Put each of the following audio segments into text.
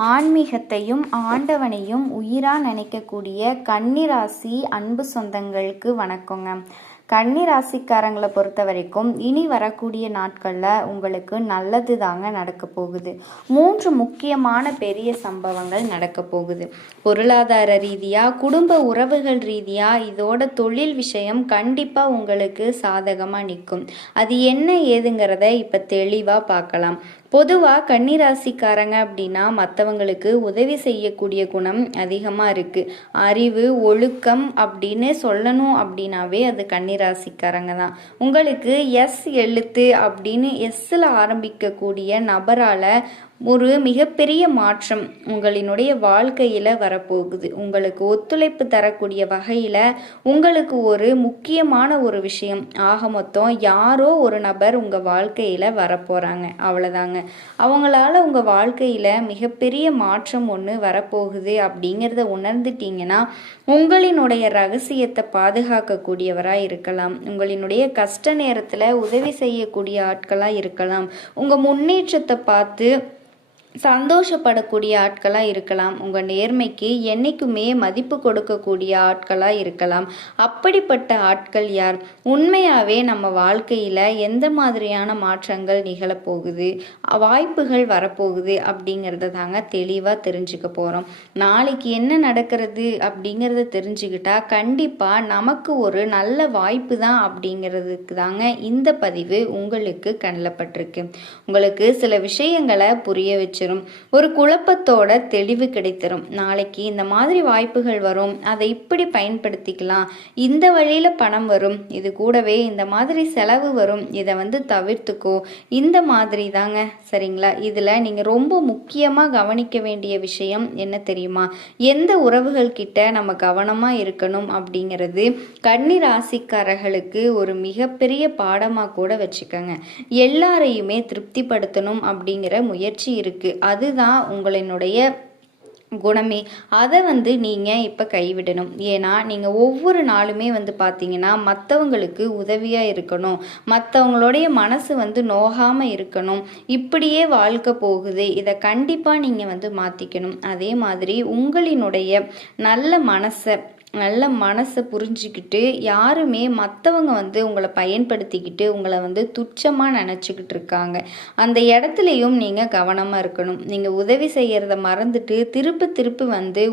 ஆன்மீகத்தையும் ஆண்டவனையும் உயிரா நினைக்கக்கூடிய கன்னிராசி அன்பு சொந்தங்களுக்கு வணக்கங்க. கன்னிராசிக்காரங்களை பொறுத்த வரைக்கும் இனி வரக்கூடிய நாட்களில் உங்களுக்கு நல்லது தாங்க நடக்க போகுது. 3 முக்கியமான பெரிய சம்பவங்கள் நடக்க போகுது. பொருளாதார ரீதியாக, குடும்ப உறவுகள் ரீதியாக, இதோட தொழில் விஷயம் கண்டிப்பாக உங்களுக்கு சாதகமாக நிற்கும். அது என்ன ஏதுங்கிறத இப்போ தெளிவாக பார்க்கலாம். பொதுவாக கன்னிராசிக்காரங்க அப்படின்னா மற்றவங்களுக்கு உதவி செய்யக்கூடிய குணம் அதிகமாக இருக்குது. அறிவு, ஒழுக்கம் அப்படின்னு சொல்லணும் அப்படின்னாவே அது கன்னிராசிக்காரங்க தான். உங்களுக்கு எஸ் எழுத்து அப்படின்னு எஸ்ஸில் ஆரம்பிக்கக்கூடிய நபரால் ஒரு மிகப்பெரிய மாற்றம் உங்களினுடைய வாழ்க்கையில் வரப்போகுது. உங்களுக்கு ஒத்துழைப்பு தரக்கூடிய வகையில் உங்களுக்கு ஒரு முக்கியமான ஒரு விஷயம், ஆக மொத்தம் யாரோ ஒரு நபர் உங்கள் வாழ்க்கையில் வரப்போகிறாங்க, அவ்வளோதாங்க. அவங்களால உங்கள் வாழ்க்கையில் மிகப்பெரிய மாற்றம் ஒன்று வரப்போகுது அப்படிங்கிறத உணர்ந்துட்டீங்கன்னா உங்களினுடைய ரகசியத்தை பாதுகாக்கக்கூடியவராக இருக்கலாம். உங்களினுடைய கஷ்ட நேரத்தில் உதவி செய்யக்கூடிய ஆட்களாக இருக்கலாம். உங்கள் முன்னேற்றத்தை பார்த்து சந்தோஷப்படக்கூடிய ஆட்களாக இருக்கலாம். உங்கள் நேர்மைக்கு என்றைக்குமே மதிப்பு கொடுக்கக்கூடிய ஆட்களாக இருக்கலாம். அப்படிப்பட்ட ஆட்கள் யார்? உண்மையாகவே நம்ம வாழ்க்கையில் எந்த மாதிரியான மாற்றங்கள் நிகழப்போகுது, வாய்ப்புகள் வரப்போகுது அப்படிங்கிறத தாங்க தெளிவாக தெரிஞ்சுக்க போகிறோம். நாளைக்கு என்ன நடக்கிறது அப்படிங்கிறத தெரிஞ்சுக்கிட்டா கண்டிப்பாக நமக்கு ஒரு நல்ல வாய்ப்பு தான் அப்படிங்கிறதுக்கு தாங்க இந்த பதிவு உங்களுக்கு கண்ணப்பட்டிருக்கு. உங்களுக்கு சில விஷயங்களை புரிய வச்சு ஒரு குழப்பத்தோட தெளிவு கிடைத்தரும். நாளைக்கு இந்த மாதிரி வாய்ப்புகள் வரும், அதை இப்படி பயன்படுத்திக்கலாம், இந்த வழியில பணம் வரும், இது கூடவே இந்த மாதிரி செலவு வரும், இதை தவிர்த்துக்கோ, இந்த மாதிரி தாங்க. சரிங்களா? இதுல நீங்க ரொம்ப முக்கியமா கவனிக்க வேண்டிய விஷயம் என்ன தெரியுமா? எந்த உறவுகள் கிட்ட நம்ம கவனமா இருக்கணும் அப்படிங்கிறது கன்னி ராசிக்காரர்களுக்கு ஒரு மிகப்பெரிய பாடமா கூட வச்சுக்கோங்க. எல்லாரையுமே திருப்திப்படுத்தணும் அப்படிங்கிற முயற்சி இருக்கு. அதுதான் உங்களினுடைய குணமே. அதை நீங்கள் இப்போ கைவிடணும். ஏன்னா நீங்கள் ஒவ்வொரு நாளுமே பார்த்தீங்கன்னா மற்றவங்களுக்கு உதவியாக இருக்கணும், மற்றவங்களுடைய மனசு நோகாமல் இருக்கணும். இப்படியே வாழ்க்கை போகுது. இதை கண்டிப்பாக நீங்கள் மாற்றிக்கணும். அதே மாதிரி உங்களினுடைய நல்ல மனசை புரிஞ்சுக்கிட்டு யாருமே மற்றவங்க உங்களை பயன்படுத்திக்கிட்டு உங்களை துச்சமாக நினச்சிக்கிட்டு இருக்காங்க, அந்த இடத்துலையும் நீங்கள் கவனமாக இருக்கணும். நீங்கள் உதவி செய்கிறத மறந்துட்டு திருப்பு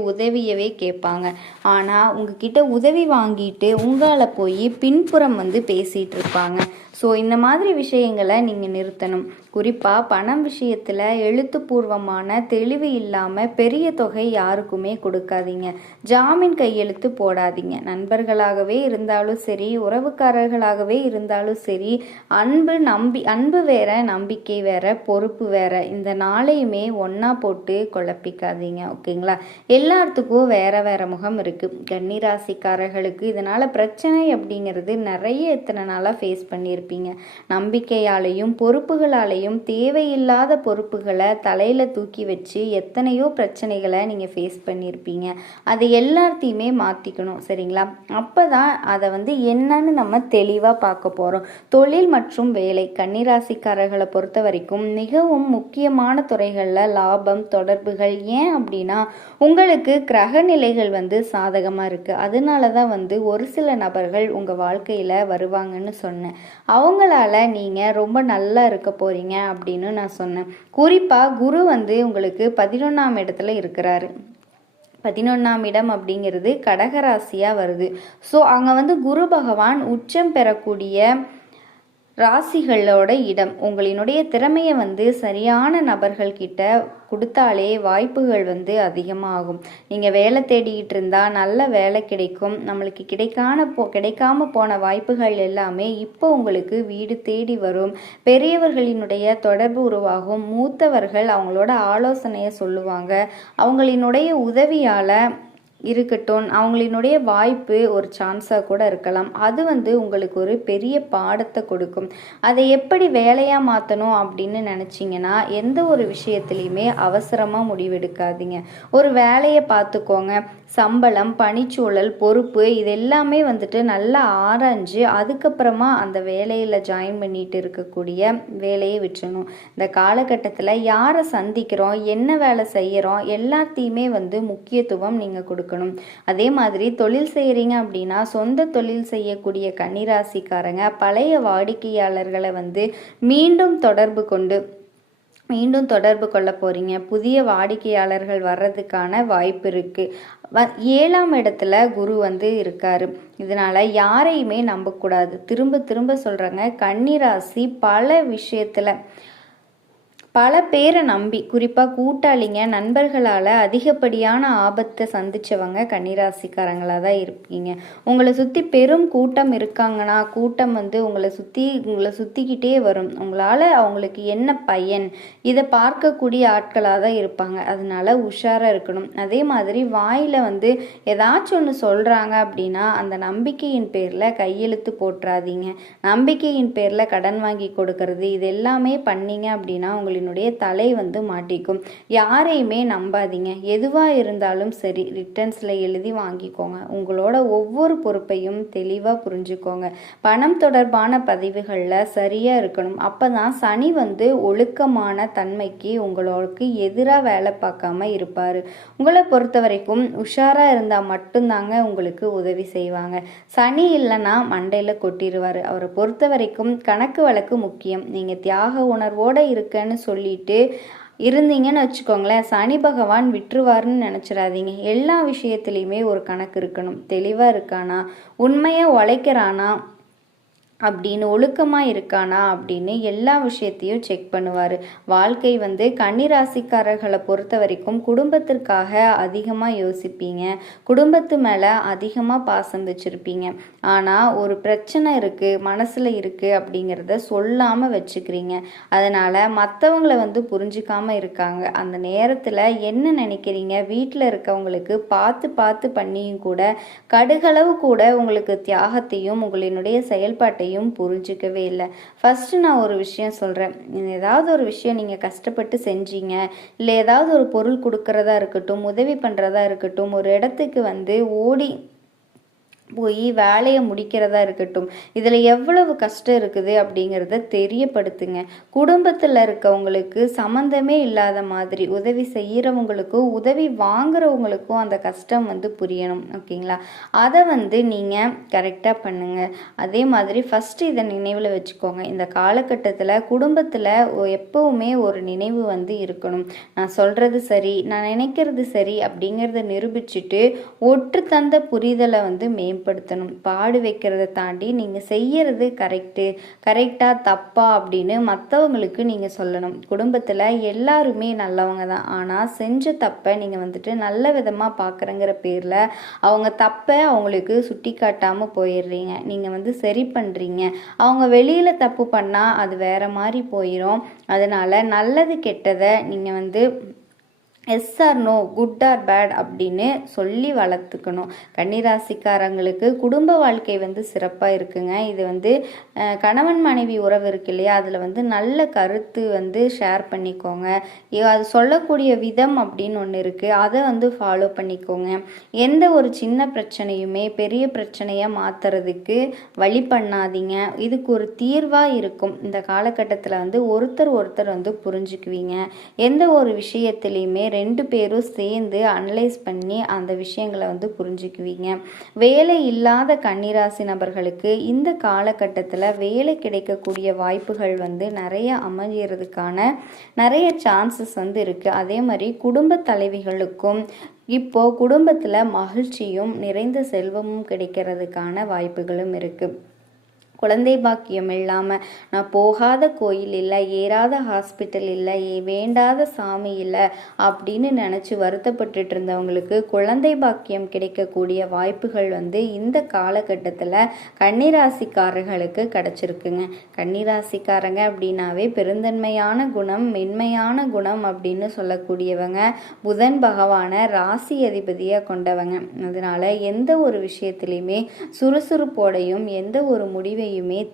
உதவியவே கேட்பாங்க. ஆனால் உங்ககிட்ட உதவி வாங்கிட்டு உங்களை போய் பின்புறம் பேசிகிட்டு இருப்பாங்க. ஸோ இந்த மாதிரி விஷயங்களை நீங்கள் நிறுத்தணும். குறிப்பாக பணம் விஷயத்தில் எழுத்துப்பூர்வமான தெளிவு இல்லாமல் பெரிய தொகை யாருக்குமே கொடுக்காதீங்க. ஜாமீன் கையெழுத்து போடாதீங்க. நண்பர்களாகவே இருந்தாலும் சரி, உறவுக்காரர்களாகவே இருந்தாலும் சரி, அன்பு வேற, நம்பிக்கை வேற, பொறுப்பு வேற. இந்த நாளையுமே ஒன்றா போட்டு குழப்பிக்காதீங்க. ஓகேங்களா? எல்லாத்துக்கும் வேற வேற முகம் இருக்குது. கன்னிராசிக்காரர்களுக்கு இதனால் பிரச்சனை அப்படிங்கிறது நிறைய இத்தனை நாளாக ஃபேஸ் பண்ணியிருப்பீங்க. நம்பிக்கையாலையும் பொறுப்புகளாலையும் தேவையில்லாத பொறுப்புகளை தலையில தூக்கி வச்சு எத்தனையோ பிரச்சனைகளை நீங்க ஃபேஸ் பண்ணியிருப்பீங்க. அதை எல்லாத்தையுமே மாத்திக்கணும். சரிங்களா? அப்பதான் அதை என்னன்னு நம்ம தெளிவா பார்க்க போறோம். தொழில் மற்றும் வேலை கன்னிராசிக்காரர்களை பொறுத்த வரைக்கும் மிகவும் முக்கியமான துறைகள்ல லாபம், தொடர்புகள். ஏன் அப்படின்னா உங்களுக்கு கிரக நிலைகள் சாதகமா இருக்கு. அதனாலதான் ஒரு சில நபர்கள் உங்க வாழ்க்கையில வருவாங்கன்னு சொன்னேன். அவங்களால நீங்கள் ரொம்ப நல்லா இருக்க போகிறீங்க அப்படின்னு நான் சொன்னேன். குறிப்பாக குரு உங்களுக்கு 11ஆம் இடத்துல இருக்கிறாரு. 11ஆம் இடம் அப்படிங்கிறது கடகராசியாக வருது. ஸோ அங்கே குரு பகவான் உச்சம் பெறக்கூடிய ராசிகளோட இடம். உங்களினுடைய திறமையை சரியான நபர்கள் கிட்ட கொடுத்தாலே வாய்ப்புகள் அதிகமாகும். நீங்கள் வேலை தேடிக்கிட்டு இருந்தால் நல்ல வேலை கிடைக்கும். நம்மளுக்கு கிடைக்காம போன வாய்ப்புகள் எல்லாமே இப்போ உங்களுக்கு வீடு தேடி வரும். பெரியவர்களினுடைய தொடர்பு உருவாகும். மூத்தவர்கள் அவங்களோட ஆலோசனையை சொல்லுவாங்க. அவங்களினுடைய உதவியால் இருக்கட்டும், அவங்களினுடைய வாய்ப்பு ஒரு சான்ஸாக கூட இருக்கலாம். அது வந்து உங்களுக்கு ஒரு பெரிய பாடத்தை கொடுக்கும். அதை எப்படி வேலையாக மாற்றணும் அப்படின்னு நினச்சிங்கன்னா, எந்த ஒரு விஷயத்துலையுமே அவசரமாக முடிவெடுக்காதீங்க. ஒரு வேலையை பார்த்துக்கோங்க. சம்பளம், பணிச்சூழல், பொறுப்பு இது எல்லாமே வந்துட்டு நல்லா ஆராய்ஞ்சு அதுக்கப்புறமா அந்த வேலையில் ஜாயின் பண்ணிட்டு இருக்கக்கூடிய வேலையை விட்டுறணும். இந்த காலகட்டத்தில் யாரை சந்திக்கிறோம், என்ன வேலை செய்கிறோம் எல்லாத்தையுமே வந்து முக்கியத்துவம் நீங்கள் கொடுக்கணும். அதே மாதிரி தொழில் செய்கிறீங்க அப்படின்னா சொந்த தொழில் செய்யக்கூடிய கன்னிராசிக்காரங்க பழைய வாடிக்கையாளர்களை வந்து மீண்டும் தொடர்பு கொள்ள போகிறீங்க. புதிய வாடிக்கையாளர்கள் வர்றதுக்கான வாய்ப்பு இருக்குது. 7ஆம் இடத்துல குரு வந்து இருக்காரு. இதனால் யாரையுமே நம்பக்கூடாது. திரும்ப திரும்ப சொல்கிறேங்க, கன்னிராசி பல விஷயத்தில் பல பேரை நம்பி, குறிப்பாக கூட்டாளிங்க நண்பர்களால் அதிகப்படியான ஆபத்தை சந்தித்தவங்க கன்னிராசிக்காரங்களாக தான் இருப்பீங்க. உங்களை சுற்றி பெரும் கூட்டம் இருக்காங்கன்னா கூட்டம் வந்து உங்களை சுற்றிக்கிட்டே வரும். உங்களால் அவங்களுக்கு என்ன பயன், இதை பார்க்கக்கூடிய ஆட்களாக தான் இருப்பாங்க. அதனால உஷாராக இருக்கணும். அதே மாதிரி வாயில் வந்து ஏதாச்சும் ஒன்று சொல்கிறாங்க அப்படின்னா அந்த நம்பிக்கையின் பேரில் கையெழுத்து போட்டுறாதீங்க. நம்பிக்கையின் பேரில் கடன் வாங்கி கொடுக்கறது இது எல்லாமே பண்ணீங்க அப்படின்னா உங்களினுடைய தலை வந்து மாட்டிக்கும். யாரையுமே நம்பாதீங்க. எதுவாக இருந்தாலும் சரி ரிட்டர்ன்ஸில் எழுதி வாங்கிக்கோங்க. உங்களோட ஒவ்வொரு பொறுப்பையும் தெளிவாக புரிஞ்சுக்கோங்க. பணம் தொடர்பான பதிவுகளில் சரியாக இருக்கணும். அப்போ தான் சனி வந்து ஒழுக்கமான தன்மைக்கு உங்களுக்கு எதிராக வேலை பார்க்காம இருப்பார். உங்களை பொறுத்த வரைக்கும் உஷாராக இருந்தால் மட்டும்தாங்க உங்களுக்கு உதவி செய்வாங்க. சனி இல்லைன்னா மண்டையில் கொட்டிடுவார். அவரை பொறுத்த வரைக்கும் கணக்கு வழக்கு முக்கியம். நீங்கள் தியாக உணர்வோடு இருக்கேன்னு சொல்லிட்டு இருந்தீங்கன்னு வச்சுக்கோங்களேன், சனி பகவான் விட்டுருவாருன்னு நினச்சிடாதீங்க. எல்லா விஷயத்துலையுமே ஒரு கணக்கு இருக்கணும். தெளிவாக இருக்கானா, உண்மையாக உழைக்கிறானா அப்படின்னு, ஒழுக்கமாக இருக்கானா அப்படின்னு எல்லா விஷயத்தையும் செக் பண்ணுவார். வாழ்க்கை வந்து கன்னிராசிக்காரர்களை பொறுத்த வரைக்கும் குடும்பத்திற்காக அதிகமாக யோசிப்பீங்க. குடும்பத்து மேலே அதிகமாக பாசம் வச்சுருப்பீங்க. ஆனால் ஒரு பிரச்சனை இருக்குது, மனசில் இருக்குது அப்படிங்கிறத சொல்லாமல் வச்சுக்கிறீங்க. அதனால் மற்றவங்கள வந்து புரிஞ்சிக்காமல் இருக்காங்க. அந்த நேரத்தில் என்ன நினைக்கிறீங்க, வீட்டில் இருக்கவங்களுக்கு பார்த்து பண்ணியும் கூட கடுகளவு கூட உங்களுக்கு தியாகத்தையும் உங்களினுடைய செயல்பாட்டையும் புரிஞ்சிக்கவே இல்லை. ஃபஸ்ட்டு நான் ஒரு விஷயம் சொல்கிறேன். ஏதாவது ஒரு விஷயம் நீங்கள் கஷ்டப்பட்டு செஞ்சீங்க, இல்லை ஏதாவது ஒரு பொருள் கொடுக்கறதா இருக்கட்டும், உதவி பண்ணுறதா இருக்கட்டும், ஒரு இடத்துக்கு வந்து ஓடி போய் வேலையை முடிக்கிறதா இருக்கட்டும், இதில் எவ்வளவு கஷ்டம் இருக்குது அப்படிங்கிறத தெரியப்படுத்துங்க. குடும்பத்தில் இருக்கவங்களுக்கு சம்மந்தமே இல்லாத மாதிரி உதவி செய்கிறவங்களுக்கும் உதவி வாங்குறவங்களுக்கும் அந்த கஷ்டம் வந்து புரியணும். ஓகேங்களா? அதை வந்து நீங்கள் கரெக்டாக பண்ணுங்கள். அதே மாதிரி ஃபஸ்ட்டு இதை நினைவில் வச்சுக்கோங்க. இந்த காலகட்டத்தில் குடும்பத்தில் எப்போவுமே ஒரு நினைவு வந்து இருக்கணும். நான் சொல்கிறது சரி, நான் நினைக்கிறது சரி அப்படிங்கிறத நிரூபிச்சுட்டு ஒற்று தந்த புரிதலை வந்து மேம்படுத்தணும். பாடு வைக்கிறத தாண்டி நீங்கள் செய்யறது கரெக்டாக தப்பா அப்படின்னு மற்றவங்களுக்கு நீங்கள் சொல்லணும். குடும்பத்தில் எல்லாருமே நல்லவங்க தான். ஆனால் செஞ்ச தப்பை நீங்கள் வந்துட்டு நல்ல விதமாக பார்க்குறங்கிற பேரில் அவங்க தப்பை அவங்களுக்கு சுட்டி காட்டாமல் போயிடுறீங்க. நீங்கள் வந்து சரி பண்ணுறீங்க. அவங்க வெளியில் தப்பு பண்ணால் அது வேற மாதிரி போயிடும். அதனால் நல்லது கெட்டதை நீங்கள் வந்து yes or no, good or bad அப்படின்னு சொல்லி வளர்த்துக்கணும். கன்னிராசிக்காரங்களுக்கு குடும்ப வாழ்க்கை வந்து சிறப்பாக இருக்குங்க. இது வந்து கணவன் மனைவி உறவு இருக்கு இல்லையா, அதில் வந்து நல்ல கருத்து வந்து ஷேர் பண்ணிக்கோங்க. அது சொல்லக்கூடிய விதம் அப்படின்னு ஒன்று இருக்குது, அதை வந்து ஃபாலோ பண்ணிக்கோங்க. எந்த ஒரு சின்ன பிரச்சனையுமே பெரிய பிரச்சனையாக மாற்றுறதுக்கு வழி பண்ணாதீங்க. இதுக்கு ஒரு தீர்வாக இருக்கும். இந்த காலகட்டத்தில் வந்து ஒருத்தர் வந்து புரிஞ்சுக்குவீங்க. எந்த ஒரு விஷயத்துலையுமே 2 பேரும் சேர்ந்து அனலைஸ் பண்ணி அந்த விஷயங்களை வந்து புரிஞ்சுக்குவீங்க. வேலை இல்லாத கன்னிராசி நபர்களுக்கு இந்த காலகட்டத்தில் வேலை கிடைக்கக்கூடிய வாய்ப்புகள் வந்து நிறைய அமைகிறதுக்கான நிறைய சான்சஸ் வந்து இருக்குது. அதே மாதிரி குடும்ப தலைவிகளுக்கும் இப்போது குடும்பத்தில் மகிழ்ச்சியும் நிறைந்த செல்வமும் கிடைக்கிறதுக்கான வாய்ப்புகளும் இருக்குது. குழந்தை பாக்கியம் இல்லாமல் நான் போகாத கோயில் இல்லை, ஏறாத ஹாஸ்பிட்டல் இல்லை, வேண்டாத சாமி இல்லை அப்படின்னு நினச்சி வருத்தப்பட்டுட்டு இருந்தவங்களுக்கு குழந்தை பாக்கியம் கிடைக்கக்கூடிய வாய்ப்புகள் இந்த காலகட்டத்தில் கன்னிராசிக்காரர்களுக்கு கிடச்சிருக்குங்க. கன்னிராசிக்காரங்க அப்படின்னாவே பெருந்தன்மையான குணம், மென்மையான குணம் அப்படின்னு சொல்லக்கூடியவங்க, புதன் பகவானை ராசி அதிபதியாக கொண்டவங்க. அதனால எந்த ஒரு விஷயத்திலையுமே சுறுசுறுப்போடையும் எந்த ஒரு முடிவை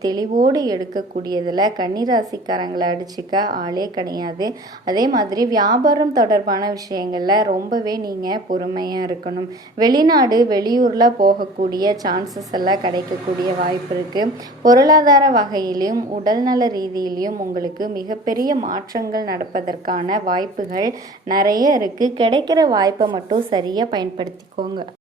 தெளிவோடு எடுக்கக்கூடியதில் கன்னிராசிக்காரங்களை அடிச்சுக்க ஆளே கிடையாது. அதே மாதிரி வியாபாரம் தொடர்பான விஷயங்களில் ரொம்பவே நீங்கள் பொறுமையாக இருக்கணும். வெளிநாடு வெளியூரில் போகக்கூடிய சான்சஸ் எல்லாம் கிடைக்கக்கூடிய வாய்ப்பு இருக்குது. பொருளாதார வகையிலையும் உடல்நல ரீதியிலையும் உங்களுக்கு மிகப்பெரிய மாற்றங்கள் நடப்பதற்கான வாய்ப்புகள் நிறைய இருக்குது. கிடைக்கிற வாய்ப்பை மட்டும் சரியாக பயன்படுத்திக்கோங்க.